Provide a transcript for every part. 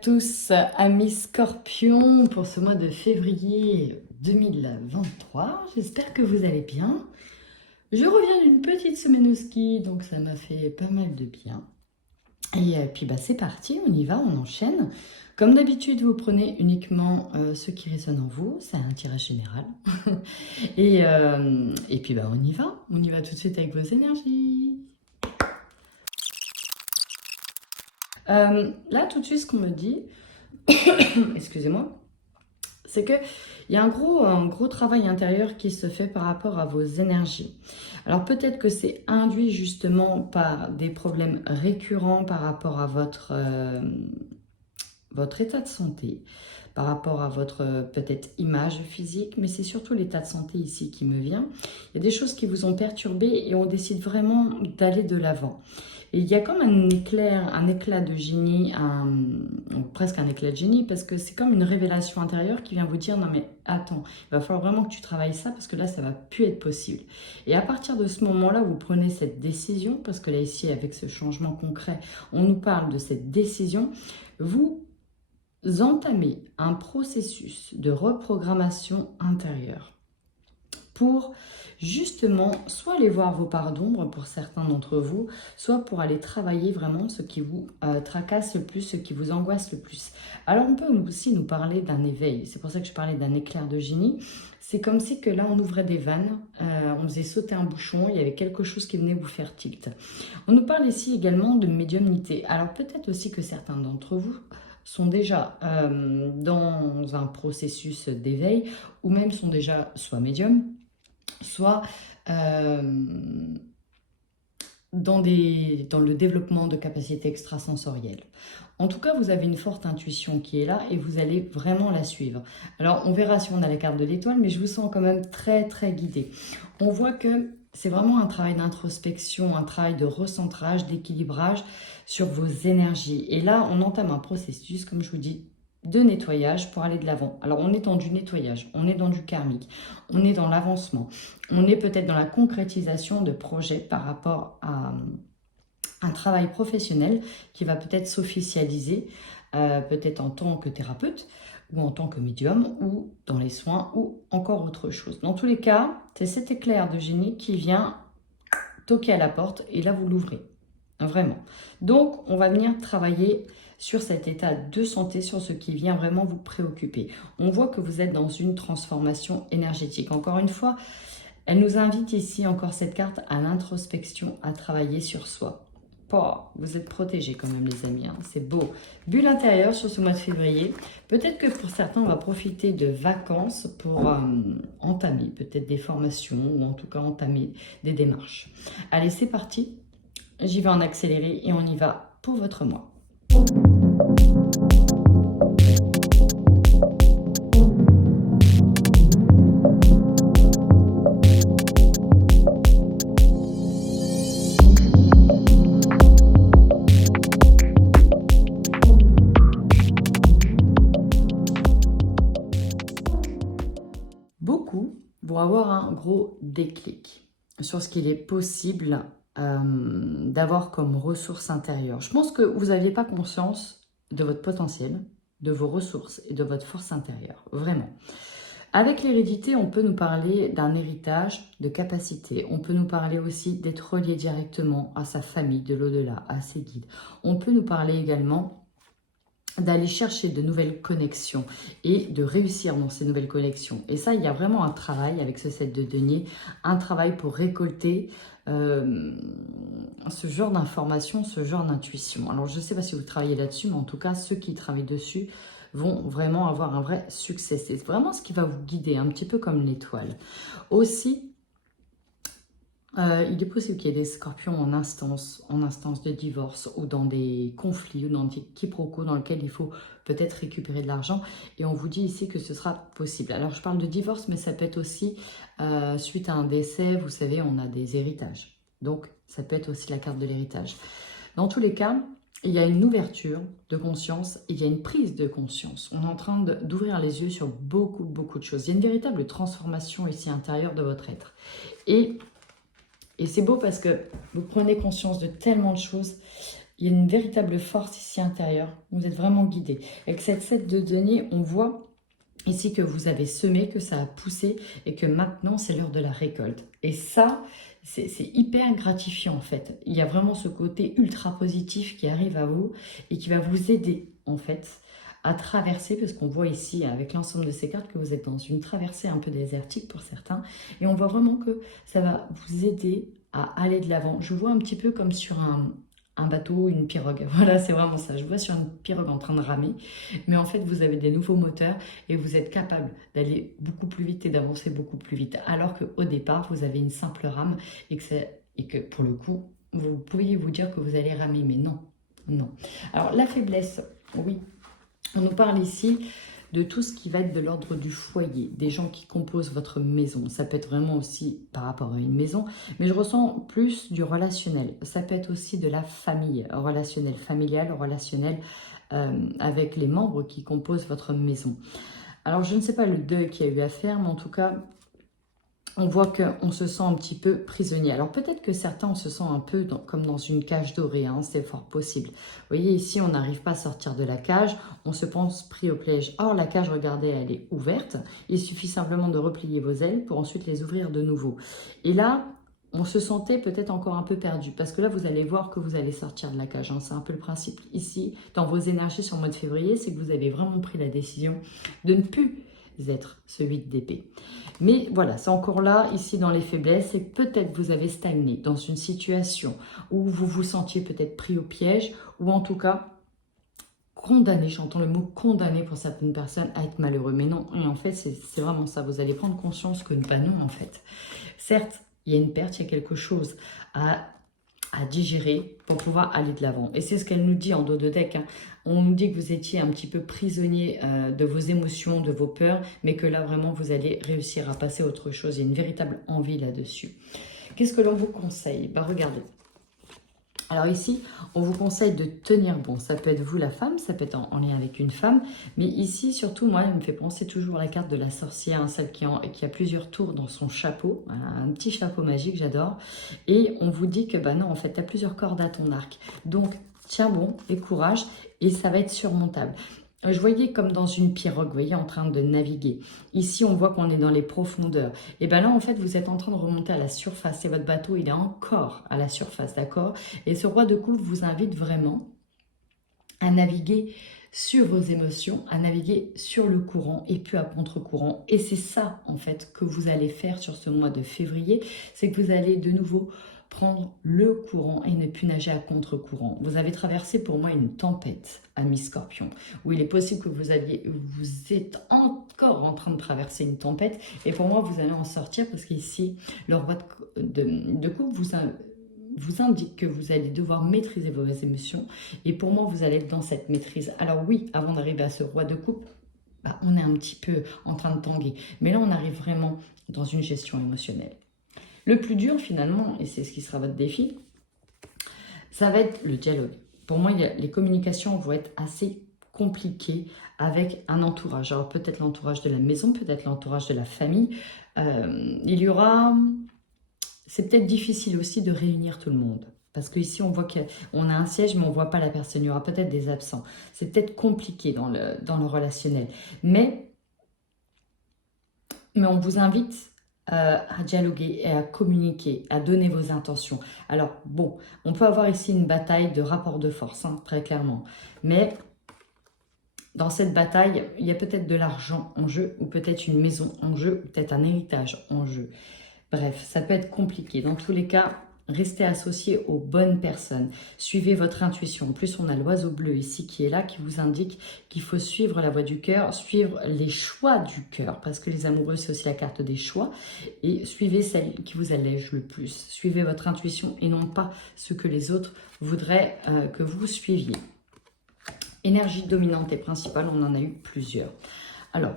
tous, amis Scorpions, pour ce mois de février 2023. J'espère que vous allez bien. Je reviens d'une petite semaine au ski, donc ça m'a fait pas mal de bien. Et puis c'est parti, on y va, on enchaîne. Comme d'habitude, vous prenez uniquement ce qui résonne en vous, c'est un tirage général. et puis on y va tout de suite avec vos énergies. Là, tout de suite, ce qu'on me dit, excusez-moi, c'est qu'il y a un gros travail intérieur qui se fait par rapport à vos énergies. Alors peut-être que c'est induit justement par des problèmes récurrents par rapport à votre état de santé, par rapport à votre peut-être image physique, mais c'est surtout l'état de santé ici qui me vient. Il y a des choses qui vous ont perturbé et on décide vraiment d'aller de l'avant. Et il y a comme un éclat de génie, presque un éclat de génie, parce que c'est comme une révélation intérieure qui vient vous dire « Non mais attends, il va falloir vraiment que tu travailles ça, parce que là, ça va plus être possible. » Et à partir de ce moment-là, vous prenez cette décision, parce que là, ici, avec ce changement concret, on nous parle de cette décision, vous entamez un processus de reprogrammation intérieure pour justement soit aller voir vos parts d'ombre pour certains d'entre vous, soit pour aller travailler vraiment ce qui vous tracasse le plus, ce qui vous angoisse le plus. Alors on peut aussi nous parler d'un éveil, c'est pour ça que je parlais d'un éclair de génie. C'est comme si que là on ouvrait des vannes, on faisait sauter un bouchon, il y avait quelque chose qui venait vous faire tilt. On nous parle ici également de médiumnité. Alors peut-être aussi que certains d'entre vous sont déjà dans un processus d'éveil ou même sont déjà soit médiums, soit dans le développement de capacités extrasensorielles. En tout cas, vous avez une forte intuition qui est là et vous allez vraiment la suivre. Alors, on verra si on a la carte de l'étoile, mais je vous sens quand même très, très guidé. On voit que c'est vraiment un travail d'introspection, un travail de recentrage, d'équilibrage sur vos énergies. Et là, on entame un processus, comme je vous dis, de nettoyage pour aller de l'avant. Alors, on est dans du nettoyage, on est dans du karmique, on est dans l'avancement, on est peut-être dans la concrétisation de projets par rapport à un travail professionnel qui va peut-être s'officialiser, peut-être en tant que thérapeute, ou en tant que médium, ou dans les soins, ou encore autre chose. Dans tous les cas, c'est cet éclair de génie qui vient toquer à la porte, et là vous l'ouvrez, vraiment. Donc, on va venir travailler sur cet état de santé, sur ce qui vient vraiment vous préoccuper. On voit que vous êtes dans une transformation énergétique. Encore une fois, elle nous invite ici, encore cette carte, à l'introspection, à travailler sur soi. Vous êtes protégés quand même les amis, hein. C'est beau. Bulle intérieure sur ce mois de février. Peut-être que pour certains, on va profiter de vacances pour entamer peut-être des formations ou en tout cas entamer des démarches. Allez, c'est parti. J'y vais en accéléré et on y va pour votre mois. Beaucoup vont avoir un gros déclic sur ce qu'il est possible d'avoir comme ressources intérieures. Je pense que vous n'aviez pas conscience de votre potentiel, de vos ressources et de votre force intérieure, vraiment. Avec l'hérédité, on peut nous parler d'un héritage de capacité. On peut nous parler aussi d'être relié directement à sa famille, de l'au-delà, à ses guides. On peut nous parler également d'aller chercher de nouvelles connexions et de réussir dans ces nouvelles connexions. Et ça, il y a vraiment un travail avec ce set de denier, un travail pour récolter ce genre d'informations, ce genre d'intuition. Alors, je ne sais pas si vous travaillez là-dessus, mais en tout cas, ceux qui travaillent dessus vont vraiment avoir un vrai succès. C'est vraiment ce qui va vous guider, un petit peu comme l'étoile. Aussi, il est possible qu'il y ait des scorpions en instance de divorce ou dans des conflits ou dans des quiproquos dans lesquels il faut peut-être récupérer de l'argent. Et on vous dit ici que ce sera possible. Alors, je parle de divorce, mais ça peut être aussi suite à un décès. Vous savez, on a des héritages. Donc, ça peut être aussi la carte de l'héritage. Dans tous les cas, il y a une ouverture de conscience, il y a une prise de conscience. On est en train d'ouvrir les yeux sur beaucoup de choses. Il y a une véritable transformation ici intérieure de votre être. Et c'est beau parce que vous prenez conscience de tellement de choses il y a une véritable force ici intérieure. Vous êtes vraiment guidé. Avec cette 7 de denier, on voit ici que vous avez semé, que ça a poussé et que maintenant c'est l'heure de la récolte. Et ça, c'est hyper gratifiant en fait. Il y a vraiment ce côté ultra positif qui arrive à vous et qui va vous aider en fait à traverser, parce qu'on voit ici avec l'ensemble de ces cartes que vous êtes dans une traversée un peu désertique pour certains. Et on voit vraiment que ça va vous aider à aller de l'avant. Je vois un petit peu comme sur un bateau, une pirogue. Voilà, c'est vraiment ça. Je vois sur une pirogue en train de ramer. Mais en fait, vous avez des nouveaux moteurs et vous êtes capable d'aller beaucoup plus vite et d'avancer beaucoup plus vite. Alors qu'au départ, vous avez une simple rame et que pour le coup, vous pourriez vous dire que vous allez ramer. Mais non, non. Alors, la faiblesse, oui. On nous parle ici de tout ce qui va être de l'ordre du foyer, des gens qui composent votre maison. Ça peut être vraiment aussi par rapport à une maison, mais je ressens plus du relationnel. Ça peut être aussi de la famille, relationnel familial, relationnel avec les membres qui composent votre maison. Alors, je ne sais pas le deuil qu'il y a eu à faire, mais en tout cas, on voit qu'on se sent un petit peu prisonnier. Alors peut-être que certains, on se sent un peu comme dans une cage dorée, hein, c'est fort possible. Vous voyez, ici, on n'arrive pas à sortir de la cage, on se pense pris au piège. Or, la cage, regardez, elle est ouverte. Il suffit simplement de replier vos ailes pour ensuite les ouvrir de nouveau. Et là, on se sentait peut-être encore un peu perdu, parce que là, vous allez voir que vous allez sortir de la cage. Hein. C'est un peu le principe ici, dans vos énergies sur le mois de février, c'est que vous avez vraiment pris la décision de ne plus être ce 8 d'épée. Mais voilà, c'est encore là, ici dans les faiblesses, et peut-être vous avez stagné dans une situation où vous vous sentiez peut-être pris au piège, ou en tout cas condamné, j'entends le mot condamné pour certaines personnes à être malheureux. Mais non, et en fait, c'est vraiment ça, vous allez prendre conscience que bah non, en fait. Certes, il y a une perte, il y a quelque chose à digérer pour pouvoir aller de l'avant. Et c'est ce qu'elle nous dit en dos de deck. Hein. On nous dit que vous étiez un petit peu prisonnier de vos émotions, de vos peurs, mais que là, vraiment, vous allez réussir à passer à autre chose. Il y a une véritable envie là-dessus. Qu'est-ce que l'on vous conseille? Bah, regardez. Alors ici, on vous conseille de tenir bon. Ça peut être vous la femme, ça peut être en lien avec une femme. Mais ici, surtout, moi, elle me fait penser toujours à la carte de la sorcière, hein, celle qui a plusieurs tours dans son chapeau. Voilà, un petit chapeau magique, j'adore. Et on vous dit que, bah non, en fait, tu as plusieurs cordes à ton arc. Donc, tiens bon et courage et ça va être surmontable. Je voyais comme dans une pirogue, vous voyez, en train de naviguer. Ici, on voit qu'on est dans les profondeurs. Et bien là, en fait, vous êtes en train de remonter à la surface. Et votre bateau, il est encore à la surface, d'accord? Et ce roi de coupe vous invite vraiment à naviguer sur vos émotions, à naviguer sur le courant et puis à contre-courant. Et c'est ça, en fait, que vous allez faire sur ce mois de février. C'est que vous allez de nouveau prendre le courant et ne plus nager à contre-courant. Vous avez traversé pour moi une tempête, ami Scorpion, où il est possible que vous êtes encore en train de traverser une tempête. Et pour moi, vous allez en sortir parce qu'ici, le roi de coupe vous indique que vous allez devoir maîtriser vos émotions. Et pour moi, vous allez être dans cette maîtrise. Alors oui, avant d'arriver à ce roi de coupe, bah, on est un petit peu en train de tanguer. Mais là, on arrive vraiment dans une gestion émotionnelle. Le plus dur finalement, et c'est ce qui sera votre défi, ça va être le dialogue. Pour moi, les communications vont être assez compliquées avec un entourage. Alors peut-être l'entourage de la maison, peut-être l'entourage de la famille. Il y aura... C'est peut-être difficile aussi de réunir tout le monde. Parce qu'ici, on voit qu'on a un siège, mais on ne voit pas la personne. Il y aura peut-être des absents. C'est peut-être compliqué dans le relationnel. Mais on vous invite à dialoguer et à communiquer, à donner vos intentions. Alors, bon, on peut avoir ici une bataille de rapport de force, hein, très clairement. Mais dans cette bataille, il y a peut-être de l'argent en jeu, ou peut-être une maison en jeu, ou peut-être un héritage en jeu. Bref, ça peut être compliqué. Dans tous les cas, restez associé aux bonnes personnes. Suivez votre intuition. En plus, on a l'oiseau bleu ici qui est là, qui vous indique qu'il faut suivre la voie du cœur, suivre les choix du cœur, parce que les amoureux, c'est aussi la carte des choix. Et suivez celle qui vous allège le plus. Suivez votre intuition et non pas ce que les autres voudraient que vous suiviez. Énergie dominante et principale, on en a eu plusieurs. Alors,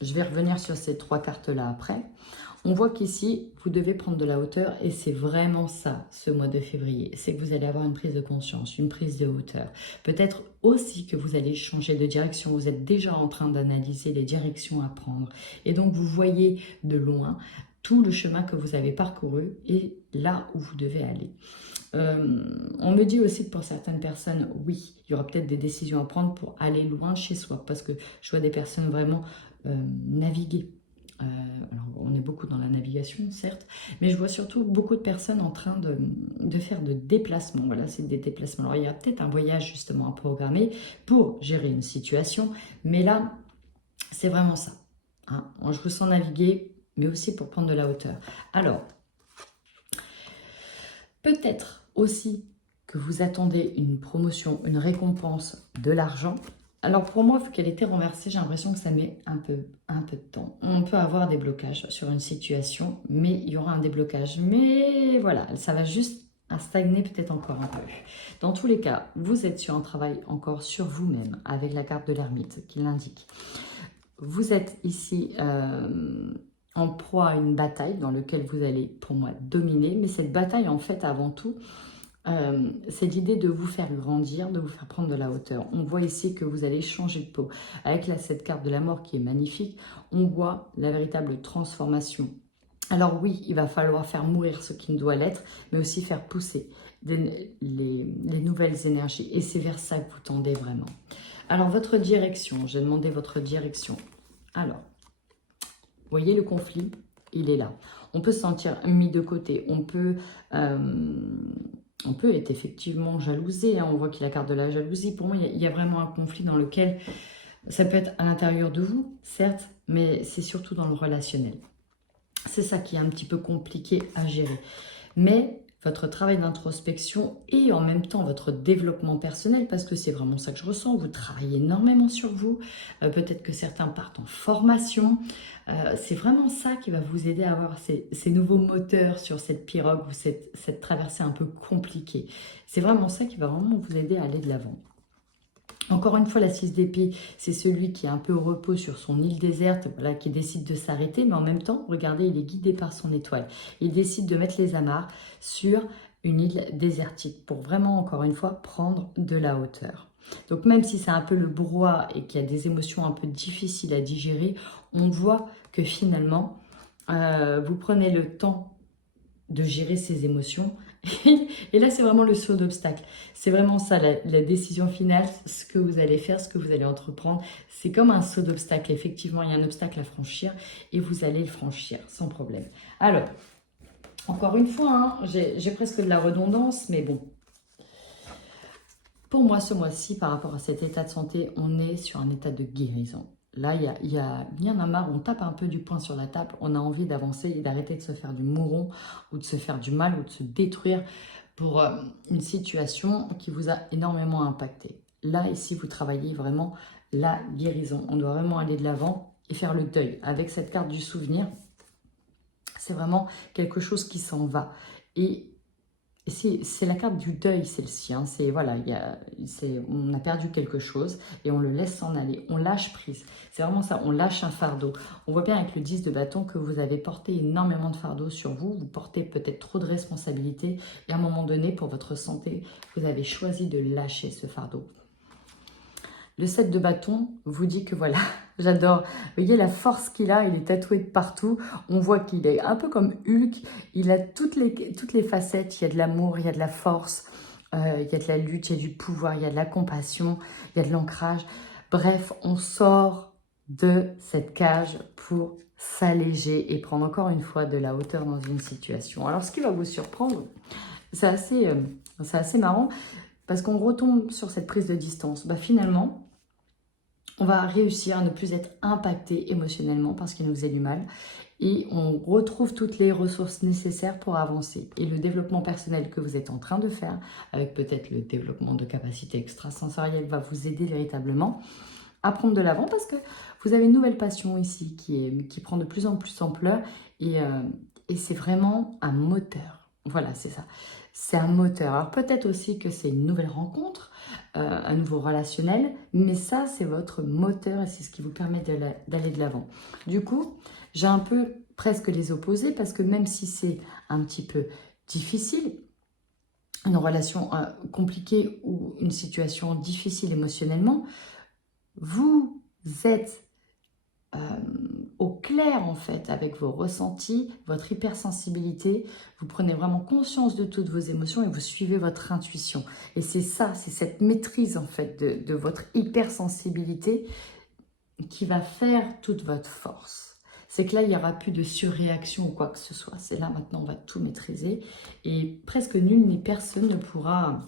je vais revenir sur ces trois cartes-là après. On voit qu'ici, vous devez prendre de la hauteur et c'est vraiment ça, ce mois de février. C'est que vous allez avoir une prise de conscience, une prise de hauteur. Peut-être aussi que vous allez changer de direction. Vous êtes déjà en train d'analyser les directions à prendre. Et donc, vous voyez de loin tout le chemin que vous avez parcouru et là où vous devez aller. On me dit aussi que pour certaines personnes, oui, il y aura peut-être des décisions à prendre pour aller loin chez soi, parce que je vois des personnes vraiment naviguer. Alors, on est beaucoup dans la navigation, certes, mais je vois surtout beaucoup de personnes en train de faire de déplacements. Voilà, c'est des déplacements. Alors, il y a peut-être un voyage justement à programmer pour gérer une situation, mais là, c'est vraiment ça. Hein. Je vous sens naviguer, mais aussi pour prendre de la hauteur. Alors, peut-être aussi que vous attendez une promotion, une récompense, de l'argent. Alors pour moi, vu qu'elle était renversée, j'ai l'impression que ça met un peu de temps. On peut avoir des blocages sur une situation, mais il y aura un déblocage. Mais voilà, ça va juste stagner peut-être encore un peu. Dans tous les cas, vous êtes sur un travail encore sur vous-même, avec la carte de l'ermite qui l'indique. Vous êtes ici en proie à une bataille dans laquelle vous allez, pour moi, dominer. Mais cette bataille, en fait, avant tout, c'est l'idée de vous faire grandir, de vous faire prendre de la hauteur. On voit ici que vous allez changer de peau. Avec là, cette carte de la mort qui est magnifique, on voit la véritable transformation. Alors oui, il va falloir faire mourir ce qui ne doit l'être, mais aussi faire pousser les nouvelles énergies. Et c'est vers ça que vous tendez vraiment. Alors, votre direction, j'ai demandé votre direction. Alors, vous voyez le conflit, il est là. On peut se sentir mis de côté, on peut être effectivement jalousé, hein. On voit qu'il y a la carte de la jalousie. Pour moi, il y a vraiment un conflit dans lequel ça peut être à l'intérieur de vous, certes, mais c'est surtout dans le relationnel. C'est ça qui est un petit peu compliqué à gérer. Mais votre travail d'introspection et en même temps votre développement personnel, parce que c'est vraiment ça que je ressens, vous travaillez énormément sur vous, peut-être que certains partent en formation, c'est vraiment ça qui va vous aider à avoir ces nouveaux moteurs sur cette pirogue ou cette traversée un peu compliquée. C'est vraiment ça qui va vraiment vous aider à aller de l'avant. Encore une fois, la 6 d'épée, c'est celui qui est un peu au repos sur son île déserte, voilà, qui décide de s'arrêter, mais en même temps, regardez, il est guidé par son étoile. Il décide de mettre les amarres sur une île désertique pour vraiment, encore une fois, prendre de la hauteur. Donc même si c'est un peu le brouhaha et qu'il y a des émotions un peu difficiles à digérer, on voit que finalement, vous prenez le temps de gérer ses émotions. Et là, c'est vraiment le saut d'obstacle. C'est vraiment ça, la décision finale, ce que vous allez faire, ce que vous allez entreprendre. C'est comme un saut d'obstacle. Effectivement, il y a un obstacle à franchir et vous allez le franchir sans problème. Alors, encore une fois, hein, j'ai presque de la redondance, mais bon. Pour moi, ce mois-ci, par rapport à cet état de santé, on est sur un état de guérison. Là, il y en a marre, on tape un peu du poing sur la table, on a envie d'avancer et d'arrêter de se faire du mouron ou de se faire du mal ou de se détruire pour une situation qui vous a énormément impacté. Là, ici, vous travaillez vraiment la guérison. On doit vraiment aller de l'avant et faire le deuil. Avec cette carte du souvenir, c'est vraiment quelque chose qui s'en va. Et c'est la carte du deuil, celle-ci. Hein. Voilà, on a perdu quelque chose et on le laisse s'en aller. On lâche prise. C'est vraiment ça, on lâche un fardeau. On voit bien avec le 10 de bâton que vous avez porté énormément de fardeau sur vous. Vous portez peut-être trop de responsabilités. Et à un moment donné, pour votre santé, vous avez choisi de lâcher ce fardeau. Le 7 de bâton vous dit que voilà, j'adore. Vous voyez la force qu'il a, il est tatoué de partout. On voit qu'il est un peu comme Hulk. Il a toutes les facettes. Il y a de l'amour, il y a de la force, il y a de la lutte, il y a du pouvoir, il y a de la compassion, il y a de l'ancrage. Bref, on sort de cette cage pour s'alléger et prendre encore une fois de la hauteur dans une situation. Alors, ce qui va vous surprendre, c'est assez marrant parce qu'on retombe sur cette prise de distance. Bah, finalement, on va réussir à ne plus être impacté émotionnellement parce qu'il nous faisait du mal et on retrouve toutes les ressources nécessaires pour avancer. Et le développement personnel que vous êtes en train de faire, avec peut-être le développement de capacités extrasensorielles, va vous aider véritablement à prendre de l'avant parce que vous avez une nouvelle passion ici qui prend de plus en plus ampleur et c'est vraiment un moteur. Voilà, c'est ça. C'est un moteur. Alors peut-être aussi que c'est une nouvelle rencontre, un nouveau relationnel, mais ça, c'est votre moteur et c'est ce qui vous permet d'aller de l'avant. Du coup, j'ai un peu presque les opposés parce que même si c'est un petit peu difficile, une relation compliquée ou une situation difficile émotionnellement, vous êtes au clair en fait avec vos ressentis, votre hypersensibilité. Vous prenez vraiment conscience de toutes vos émotions et vous suivez votre intuition. Et c'est ça, c'est cette maîtrise en fait de votre hypersensibilité qui va faire toute votre force. C'est que là, il n'y aura plus de surréaction ou quoi que ce soit. C'est là, maintenant, on va tout maîtriser. Et presque nul ni personne ne pourra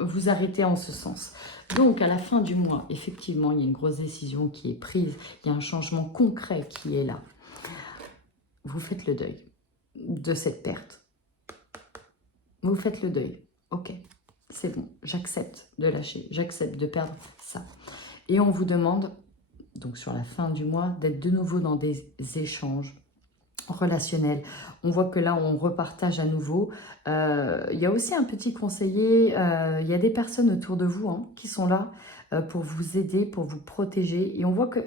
vous arrêter en ce sens. Donc, à la fin du mois, effectivement, il y a une grosse décision qui est prise. Il y a un changement concret qui est là. Vous faites le deuil de cette perte. Vous faites le deuil. Ok, c'est bon. J'accepte de lâcher. J'accepte de perdre ça. Et on vous demande, donc sur la fin du mois, d'être de nouveau dans des échanges relationnels. On voit que là, on repartage à nouveau. Il y a aussi un petit conseiller, il y a des personnes autour de vous hein, qui sont là pour vous aider, pour vous protéger. Et on voit que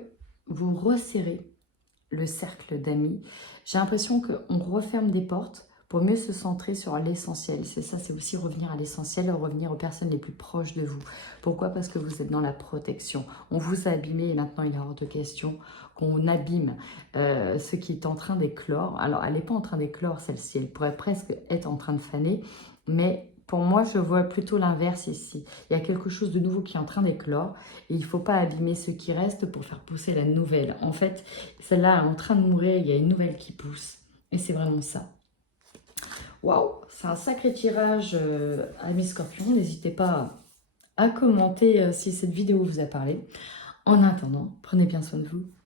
vous resserrez le cercle d'amis. J'ai l'impression qu'on referme des portes pour mieux se centrer sur l'essentiel. C'est ça, c'est aussi revenir à l'essentiel, revenir aux personnes les plus proches de vous. Pourquoi? Parce que vous êtes dans la protection. On vous a abîmé et maintenant il est hors de question qu'on abîme ce qui est en train d'éclore. Alors, elle n'est pas en train d'éclore celle-ci, elle pourrait presque être en train de faner, mais pour moi, je vois plutôt l'inverse ici. Il y a quelque chose de nouveau qui est en train d'éclore et il ne faut pas abîmer ce qui reste pour faire pousser la nouvelle. En fait, celle-là est en train de mourir, il y a une nouvelle qui pousse et c'est vraiment ça. Waouh, c'est un sacré tirage, amis Scorpions. N'hésitez pas à commenter si cette vidéo vous a parlé. En attendant, prenez bien soin de vous.